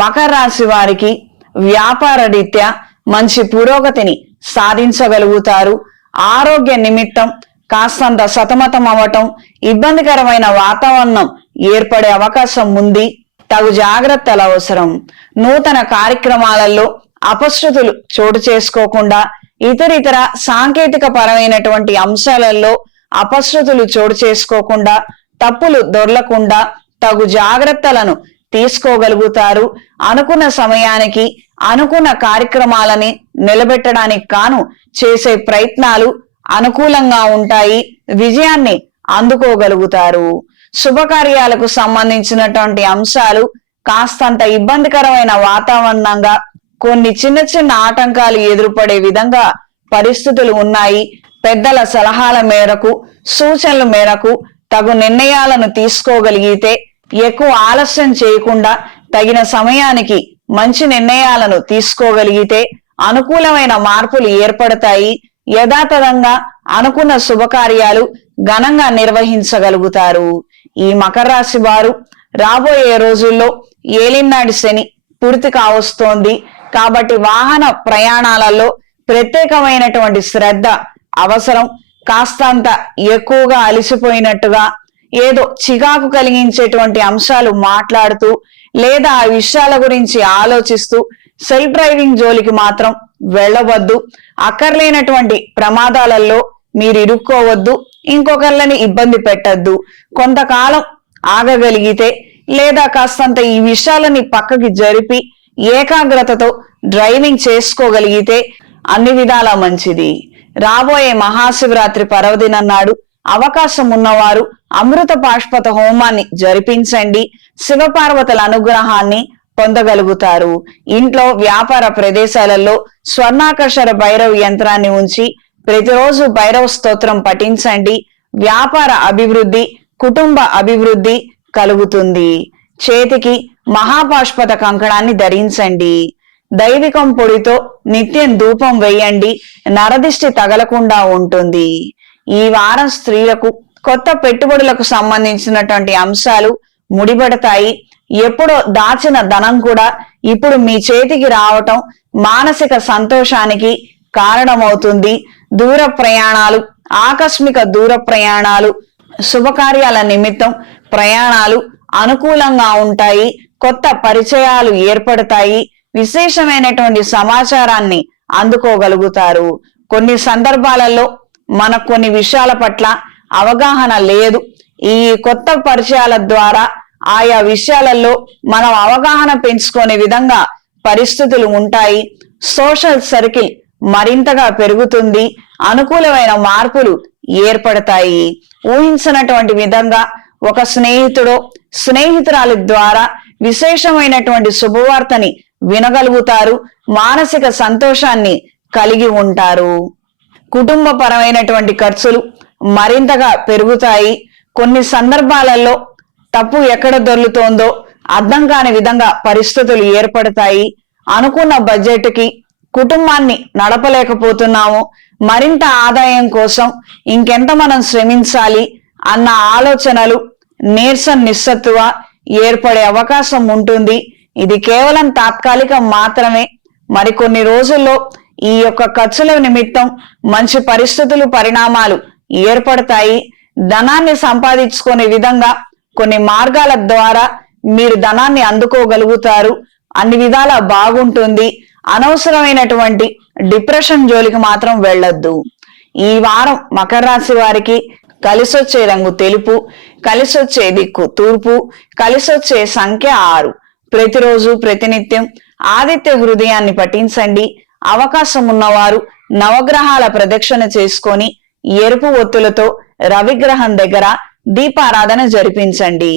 మకర రాశి వారికి వ్యాపార రీత్యా మంచి పురోగతిని సాధించగలుగుతారు. ఆరోగ్య నిమిత్తం కాస్తంత సతమతం అవ్వటం, ఇబ్బందికరమైన వాతావరణం ఏర్పడే అవకాశం ఉంది. తగు జాగ్రత్తలు అవసరం. నూతన కార్యక్రమాలలో అపశృతులు చోటు చేసుకోకుండా ఇతరితర సాంకేతిక పరమైనటువంటి అంశాలలో అపశృతులు చోటు చేసుకోకుండా తప్పులు దొర్లకుండా తగు జాగ్రత్తలను తీసుకోగలుగుతారు. అనుకున్న సమయానికి అనుకున్న కార్యక్రమాలని నిలబెట్టడానికి కాను చేసే ప్రయత్నాలు అనుకూలంగా ఉంటాయి. విజయాన్ని అందుకోగలుగుతారు. శుభకార్యాలకు సంబంధించినటువంటి అంశాలు కాస్తంత ఇబ్బందికరమైన వాతావరణంగా కొన్ని చిన్న చిన్న ఆటంకాలు ఎదురుపడే విధంగా పరిస్థితులు ఉన్నాయి. పెద్దల సలహాల మేరకు సూచనల మేరకు తగు నిర్ణయాలను తీసుకోగలిగితే ఎక్కువ ఆలస్యం చేయకుండా తగిన సమయానికి మంచి నిర్ణయాలను తీసుకోగలిగితే అనుకూలమైన మార్పులు ఏర్పడతాయి. యథాతథంగా అనుకున్న శుభకార్యాలు ఘనంగా నిర్వహించగలుగుతారు. ఈ మకర రాశి వారు రాబోయే రోజుల్లో ఏలినాటి శని పూర్తి కావస్తోంది కాబట్టి వాహన ప్రయాణాలలో ప్రత్యేకమైనటువంటి శ్రద్ధ అవసరం. కాస్తంత ఎక్కువగా అలసిపోయినట్టుగా ఏదో చికాకు కలిగించేటువంటి అంశాలు మాట్లాడుతూ లేదా ఆ విషయాల గురించి ఆలోచిస్తూ సెల్ఫ్ డ్రైవింగ్ జోలికి మాత్రం వెళ్ళవద్దు. అక్కర్లేనటువంటి ప్రమాదాలలో మీరు ఇరుక్కోవద్దు. ఇంకొకళ్ళని ఇబ్బంది పెట్టద్దు. కొంతకాలం ఆగగలిగితే లేదా కాస్తంత ఈ విషయాలని పక్కకి జరిపి ఏకాగ్రతతో డ్రైవింగ్ చేసుకోగలిగితే అన్ని విధాలా మంచిది. రాబోయే మహాశివరాత్రి పర్వదినం నాడు అవకాశం ఉన్నవారు అమృత పాష్పత హోమాన్ని జరిపించండి. శివపార్వతుల అనుగ్రహాన్ని పొందగలుగుతారు. ఇంట్లో వ్యాపార ప్రదేశాలలో స్వర్ణాకర్షణ భైరవ యంత్రాన్ని ఉంచి ప్రతిరోజు భైరవ స్తోత్రం పఠించండి. వ్యాపార అభివృద్ధి, కుటుంబ అభివృద్ధి కలుగుతుంది. చేతికి మహాపాష్పత కంకణాన్ని ధరించండి. దైవికం పొడితో నిత్యం ధూపం వేయండి. నరదిష్టి తగలకుండా ఉంటుంది. ఈ వారం స్త్రీలకు కొత్త పెట్టుబడులకు సంబంధించినటువంటి అంశాలు ముడిపడతాయి. ఎప్పుడో దాచిన ధనం కూడా ఇప్పుడు మీ చేతికి రావటం మానసిక సంతోషానికి కారణమవుతుంది. దూర ప్రయాణాలు, ఆకస్మిక దూర ప్రయాణాలు, శుభకార్యాల నిమిత్తం ప్రయాణాలు అనుకూలంగా ఉంటాయి. కొత్త పరిచయాలు ఏర్పడతాయి. విశేషమైనటువంటి సమాచారాన్ని అందుకోగలుగుతారు. కొన్ని సందర్భాలలో మనకు కొన్ని విషయాల పట్ల అవగాహన లేదు. ఈ కొత్త పరిచయాల ద్వారా ఆయా విషయాలలో మనం అవగాహన పెంచుకునే విధంగా పరిస్థితులు ఉంటాయి. సోషల్ సర్కిల్ మరింతగా పెరుగుతుంది. అనుకూలమైన మార్పులు ఏర్పడతాయి. ఊహించినటువంటి విధంగా ఒక స్నేహితుడో స్నేహితురాలి ద్వారా విశేషమైనటువంటి శుభవార్తని వినగలుగుతారు. మానసిక సంతోషాన్ని కలిగి ఉంటారు. కుటుంబ పరమైనటువంటి ఖర్చులు మరింతగా పెరుగుతాయి. కొన్ని సందర్భాలలో తప్పు ఎక్కడ దొర్లుతోందో అర్థం కాని విధంగా పరిస్థితులు ఏర్పడతాయి. అనుకున్న బడ్జెట్కి కుటుంబాన్ని నడపలేకపోతున్నాము, మరింత ఆదాయం కోసం ఇంకెంత మనం శ్రమించాలి అన్న ఆలోచనలు, నిస్సత్తువ ఏర్పడే అవకాశం ఉంటుంది. ఇది కేవలం తాత్కాలికం మాత్రమే. మరికొన్ని రోజుల్లో ఈ యొక్క ఖర్చుల నిమిత్తం మంచి పరిస్థితులు, పరిణామాలు ఏర్పడతాయి. ధనాన్ని సంపాదించుకునే విధంగా కొన్ని మార్గాల ద్వారా మీరు ధనాన్ని అందుకోగలుగుతారు. అన్ని విధాలా బాగుంటుంది. అనవసరమైనటువంటి డిప్రెషన్ జోలికి మాత్రం వెళ్ళొద్దు. ఈ వారం మకర రాశి వారికి కలిసొచ్చే రంగు తెలుపు, కలిసొచ్చే దిక్కు తూర్పు, కలిసొచ్చే సంఖ్య 6. ప్రతిరోజు ప్రతినిత్యం ఆదిత్య హృదయాన్ని పఠించండి. అవకాశం ఉన్నవారు నవగ్రహాల ప్రదక్షిణ చేసుకొని ఎరుపు ఒత్తులతో రవిగ్రహం దగ్గర దీపారాధన జరిపించండి.